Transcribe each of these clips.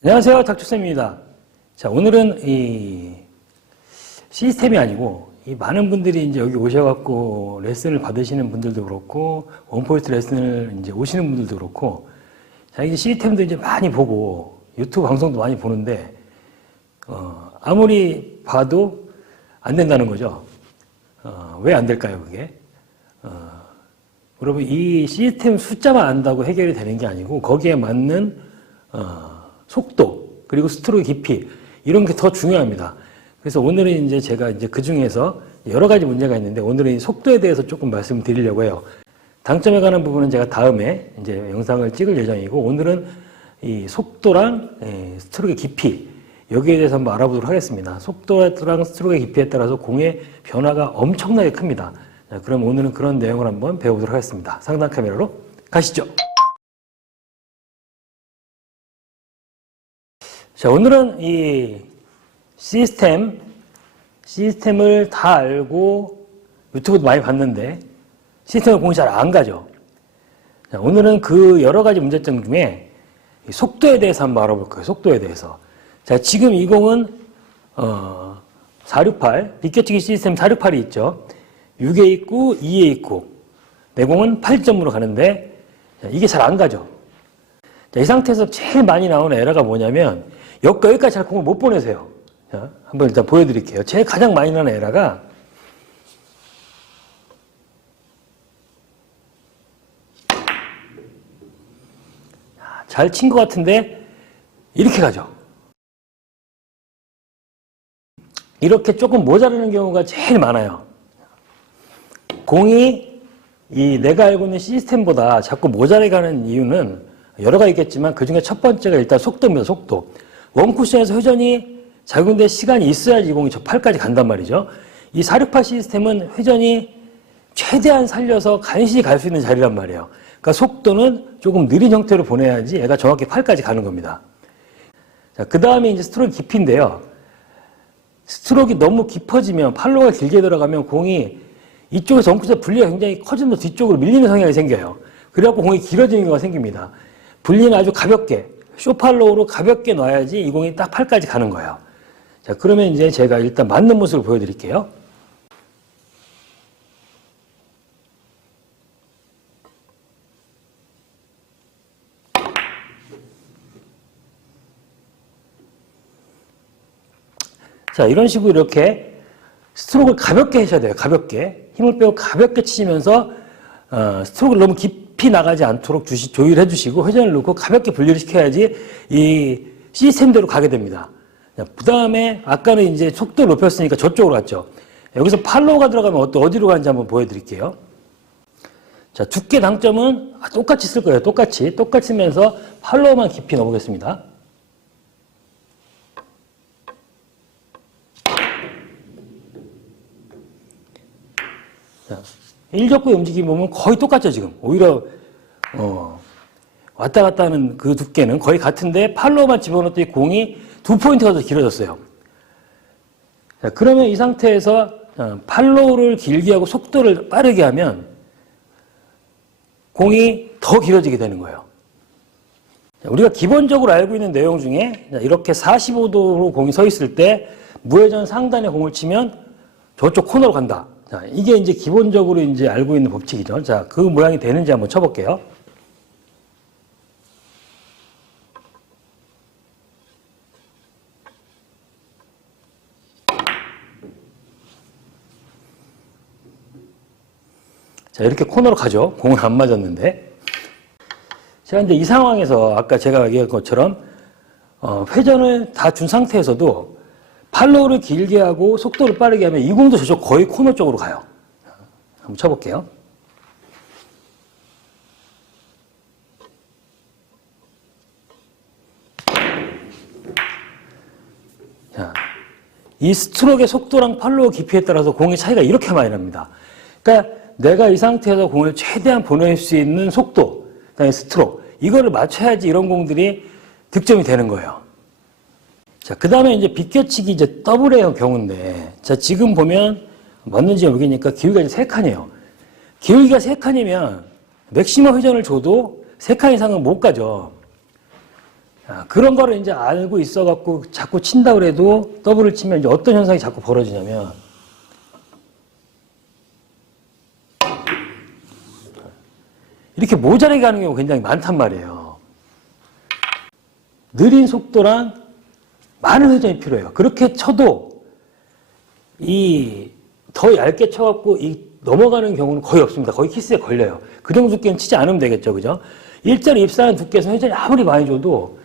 안녕하세요. 닥터쌤입니다. 자, 오늘은 이 시스템이 아니고 이 많은 분들이 이제 여기 오셔갖고 레슨을 받으시는 분들도 그렇고 원포인트 레슨을 이제 오시는 분들도 그렇고 자, 이게 시스템도 이제 많이 보고 유튜브 방송도 많이 보는데 아무리 봐도 안 된다는 거죠. 왜 안 될까요, 그게? 여러분, 이 시스템 숫자만 안다고 해결이 되는 게 아니고 거기에 맞는 속도, 그리고 스트로크 깊이, 이런 게 더 중요합니다. 그래서 오늘은 이제 제가 이제 그 중에서 여러 가지 문제가 있는데 오늘은 이 속도에 대해서 조금 말씀을 드리려고 해요. 당점에 관한 부분은 제가 다음에 이제 영상을 찍을 예정이고 오늘은 이 속도랑 스트로크의 깊이, 여기에 대해서 한번 알아보도록 하겠습니다. 속도랑 스트로크의 깊이에 따라서 공의 변화가 엄청나게 큽니다. 자, 그럼 오늘은 그런 내용을 한번 배워보도록 하겠습니다. 상단 카메라로 가시죠. 자, 오늘은 이 시스템을 다 알고 유튜브도 많이 봤는데 시스템을 공이 잘 안 가죠. 자, 오늘은 그 여러 가지 문제점 중에 속도에 대해서 한번 알아볼 거예요. 속도에 대해서. 자, 지금 이 공은 468, 비껴치기 시스템 468이 있죠. 6에 있고 2에 있고 내 공은 8점으로 가는데 자, 이게 잘 안 가죠. 자, 이 상태에서 제일 많이 나오는 에러가 뭐냐면 여기까지 잘 공을 못 보내세요. 자, 한번 일단 보여드릴게요. 제일 가장 많이 나는 에러가 잘 친 것 같은데 이렇게 가죠. 이렇게 조금 모자라는 경우가 제일 많아요. 공이 내가 알고 있는 시스템보다 자꾸 모자라게 가는 이유는 여러 가지 있겠지만 그 중에 첫 번째가 일단 속도입니다. 속도. 원쿠션에서 회전이 작용될 시간이 있어야지 이 공이 저 팔까지 간단 말이죠. 이 468 시스템은 회전이 최대한 살려서 간신히 갈 수 있는 자리란 말이에요. 그러니까 속도는 조금 느린 형태로 보내야지 얘가 정확히 팔까지 가는 겁니다. 자, 그 다음에 이제 스트로크 깊이인데요. 스트로크가 너무 깊어지면 팔로가 길게 들어가면 공이 이쪽에서 원쿠션 분리가 굉장히 커지면서 뒤쪽으로 밀리는 성향이 생겨요. 그래갖고 공이 길어지는 경우가 생깁니다. 분리는 아주 가볍게, 쇼팔로우로 가볍게 놔야지 이 공이 딱 팔까지 가는 거예요. 자, 그러면 이제 제가 일단 맞는 모습을 보여드릴게요. 자, 이런 식으로 이렇게 스트로크를 가볍게 하셔야 돼요. 가볍게. 힘을 빼고 가볍게 치시면서 스트로크를 너무 깊이 나가지 않도록 조율해 주시고 회전을 넣고 가볍게 분리를 시켜야지 이 시스템대로 가게 됩니다. 그 다음에 아까는 이제 속도를 높였으니까 저쪽으로 갔죠. 여기서 팔로우가 들어가면 어디로 가는지 한번 보여드릴게요. 자, 두께 당점은 똑같이 쓸 거예요. 똑같이 쓰면서 팔로우만 깊이 넣어보겠습니다. 자, 1족구의 움직임 보면 거의 똑같죠, 지금. 오히려, 왔다 갔다 하는 그 두께는 거의 같은데, 팔로우만 집어넣었더니 공이 2포인트가 더 길어졌어요. 자, 그러면 이 상태에서 팔로우를 길게 하고 속도를 빠르게 하면 공이 더 길어지게 되는 거예요. 자, 우리가 기본적으로 알고 있는 내용 중에 이렇게 45도로 공이 서 있을 때 무회전 상단에 공을 치면 저쪽 코너로 간다. 자, 이게 이제 기본적으로 이제 알고 있는 법칙이죠. 자, 그 모양이 되는지 한번 쳐볼게요. 자, 이렇게 코너로 가죠. 공은 안 맞았는데. 자, 이제 이 상황에서 아까 제가 얘기한 것처럼, 회전을 다 준 상태에서도 팔로우를 길게 하고 속도를 빠르게 하면 이 공도 저쪽 거의 코너 쪽으로 가요. 한번 쳐볼게요. 자, 이 스트로크의 속도랑 팔로우 깊이에 따라서 공의 차이가 이렇게 많이 납니다. 그러니까 내가 이 상태에서 공을 최대한 보낼 수 있는 속도, 그다음에 스트로크, 이거를 맞춰야지 이런 공들이 득점이 되는 거예요. 자, 그 다음에 이제 비껴치기 이제 더블의 경우인데, 자, 지금 보면 맞는지 모르겠으니까 기울기가 이제 3칸이에요. 기울기가 3칸이면 맥시멈 회전을 줘도 3칸 이상은 못 가죠. 그런 거를 이제 알고 있어갖고 자꾸 친다 그래도 더블을 치면 이제 어떤 현상이 자꾸 벌어지냐면 이렇게 모자라게 가는 경우가 굉장히 많단 말이에요. 느린 속도랑 많은 회전이 필요해요. 그렇게 쳐도 더 얇게 쳐갖고 넘어가는 경우는 거의 없습니다. 거의 키스에 걸려요. 그 정도 두께는 치지 않으면 되겠죠. 그죠? 일자로 입사하는 두께에서 회전이 아무리 많이 줘도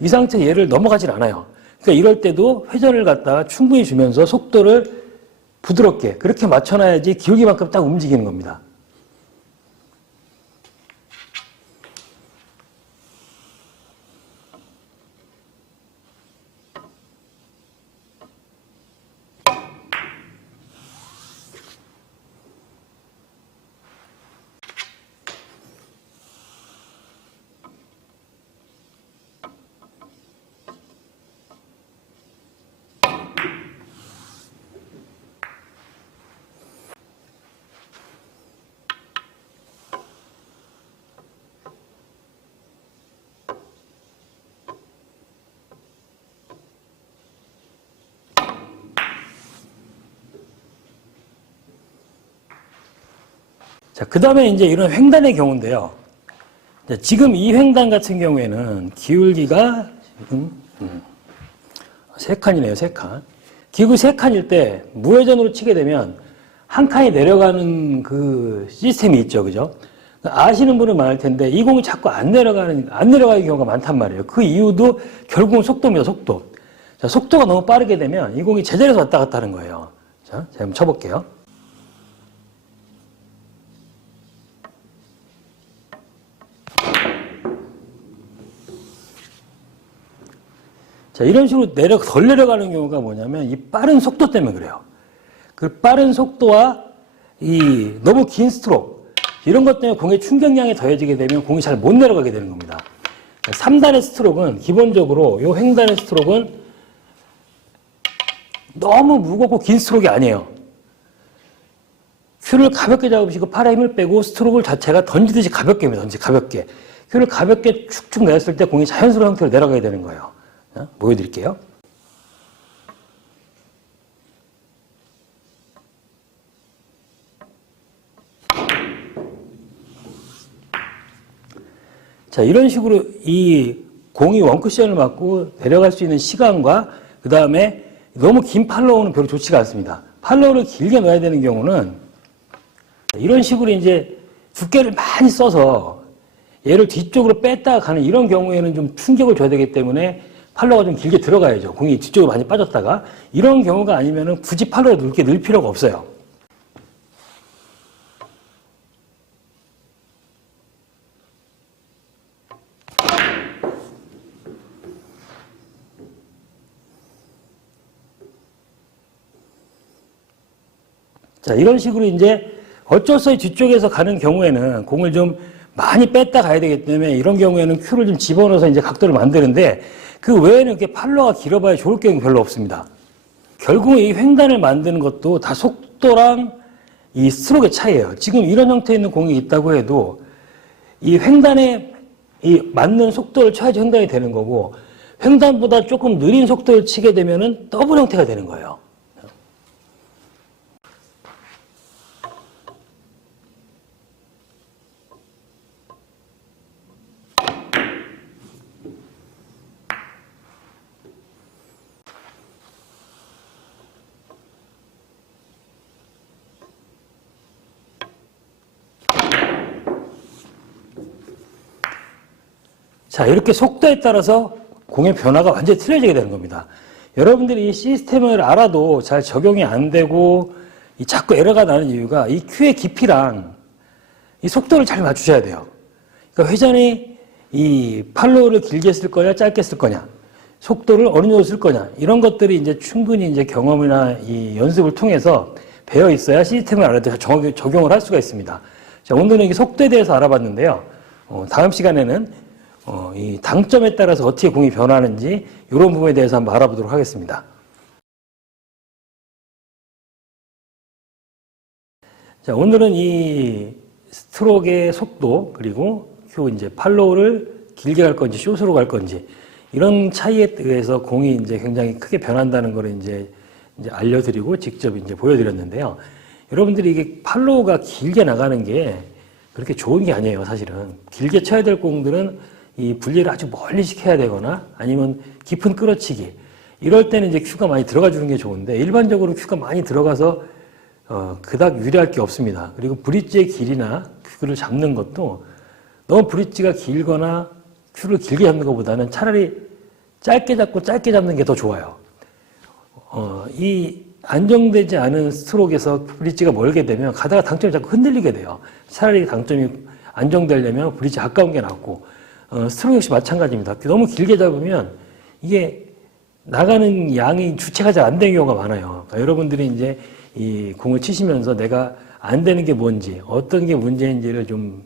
이 상태에서 얘를 넘어가질 않아요. 그러니까 이럴 때도 회전을 갖다가 충분히 주면서 속도를 부드럽게 그렇게 맞춰놔야지 기울기만큼 딱 움직이는 겁니다. 자, 그 다음에 이제 이런 횡단의 경우인데요. 자, 지금 이 횡단 같은 경우에는 기울기가 지금 3칸이네요, 3칸. 기울기 3칸일 때 무회전으로 치게 되면 한 칸이 내려가는 그 시스템이 있죠, 그죠? 아시는 분은 많을 텐데 이 공이 자꾸 안 내려가는 경우가 많단 말이에요. 그 이유도 결국은 속도입니다, 속도. 자, 속도가 너무 빠르게 되면 이 공이 제자리에서 왔다 갔다 하는 거예요. 자, 제가 한번 쳐볼게요. 자, 이런 식으로 덜 내려가는 경우가 뭐냐면 이 빠른 속도 때문에 그래요. 그 빠른 속도와 이 너무 긴 스트로크 이런 것 때문에 공의 충격량이 더해지게 되면 공이 잘 못 내려가게 되는 겁니다. 3단의 스트로크는 기본적으로 이 횡단의 스트로크는 너무 무겁고 긴 스트로크가 아니에요. 큐를 가볍게 잡으시고 팔에 힘을 빼고 스트로크 자체가 던지듯이 가볍게 합니다. 가볍게. 큐를 가볍게 축축 내렸을 때 공이 자연스러운 형태로 내려가게 되는 거예요. 자, 보여드릴게요. 자, 이런 식으로 이 공이 원쿠션을 맞고 내려갈 수 있는 시간과 그 다음에 너무 긴 팔로우는 별로 좋지가 않습니다. 팔로우를 길게 넣어야 되는 경우는 이런 식으로 이제 두께를 많이 써서 얘를 뒤쪽으로 뺐다가 가는 이런 경우에는 좀 충격을 줘야 되기 때문에 팔로우가 좀 길게 들어가야죠. 공이 뒤쪽으로 많이 빠졌다가. 이런 경우가 아니면은 굳이 팔로우를 넓게 넣을 필요가 없어요. 자, 이런 식으로 이제 어쩔 수 없이 뒤쪽에서 가는 경우에는 공을 좀 많이 뺐다 가야 되기 때문에 이런 경우에는 큐를 좀 집어넣어서 이제 각도를 만드는데 그 외에는 이렇게 팔로우가 길어봐야 좋을 경우는 별로 없습니다. 결국은 이 횡단을 만드는 것도 다 속도랑 이 스트로크의 차이예요. 지금 이런 형태에 있는 공이 있다고 해도 이 횡단에 이 맞는 속도를 쳐야지 횡단이 되는 거고 횡단보다 조금 느린 속도를 치게 되면은 더블 형태가 되는 거예요. 자, 이렇게 속도에 따라서 공의 변화가 완전히 틀려지게 되는 겁니다. 여러분들이 이 시스템을 알아도 잘 적용이 안 되고 자꾸 에러가 나는 이유가 이 큐의 깊이랑 이 속도를 잘 맞추셔야 돼요. 그러니까 회전이 이 팔로우를 길게 쓸 거냐, 짧게 쓸 거냐, 속도를 어느 정도 쓸 거냐, 이런 것들이 이제 충분히 이제 경험이나 이 연습을 통해서 배어 있어야 시스템을 알아도 적용을 할 수가 있습니다. 자, 오늘은 이 속도에 대해서 알아봤는데요. 다음 시간에는 이 당점에 따라서 어떻게 공이 변하는지 이런 부분에 대해서 한번 알아보도록 하겠습니다. 자, 오늘은 이 스트로크의 속도 그리고 큐 이제 팔로우를 길게 갈 건지 숏으로 갈 건지 이런 차이에 의해서 공이 이제 굉장히 크게 변한다는 걸 이제 알려드리고 직접 이제 보여드렸는데요. 여러분들이 이게 팔로우가 길게 나가는 게 그렇게 좋은 게 아니에요, 사실은. 길게 쳐야 될 공들은 이 분리를 아주 멀리 시켜야 되거나 아니면 깊은 끌어치기. 이럴 때는 이제 큐가 많이 들어가 주는 게 좋은데 일반적으로 큐가 많이 들어가서 그닥 유리할 게 없습니다. 그리고 브릿지의 길이나 큐를 잡는 것도 너무 브릿지가 길거나 큐를 길게 잡는 것보다는 차라리 짧게 잡고 짧게 잡는 게 더 좋아요. 이 안정되지 않은 스트로크에서 브릿지가 멀게 되면 가다가 당점이 자꾸 흔들리게 돼요. 차라리 당점이 안정되려면 브릿지 가까운 게 낫고 스트로크 역시 마찬가지입니다. 너무 길게 잡으면 이게 나가는 양이 주체가 잘 안 되는 경우가 많아요. 그러니까 여러분들이 이제 이 공을 치시면서 내가 안 되는 게 뭔지, 어떤 게 문제인지를 좀,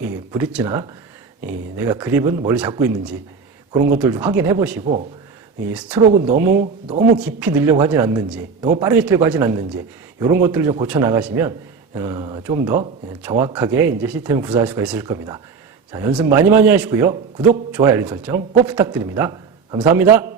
이 브릿지나 내가 그립은 멀리 잡고 있는지 그런 것들 좀 확인해 보시고 이 스트로크는 너무 깊이 넣으려고 하진 않는지, 너무 빠르게 치려고 하진 않는지 이런 것들을 좀 고쳐 나가시면 좀 더 정확하게 이제 시스템을 구사할 수가 있을 겁니다. 자, 연습 많이 하시고요. 구독, 좋아요, 알림 설정 꼭 부탁드립니다. 감사합니다.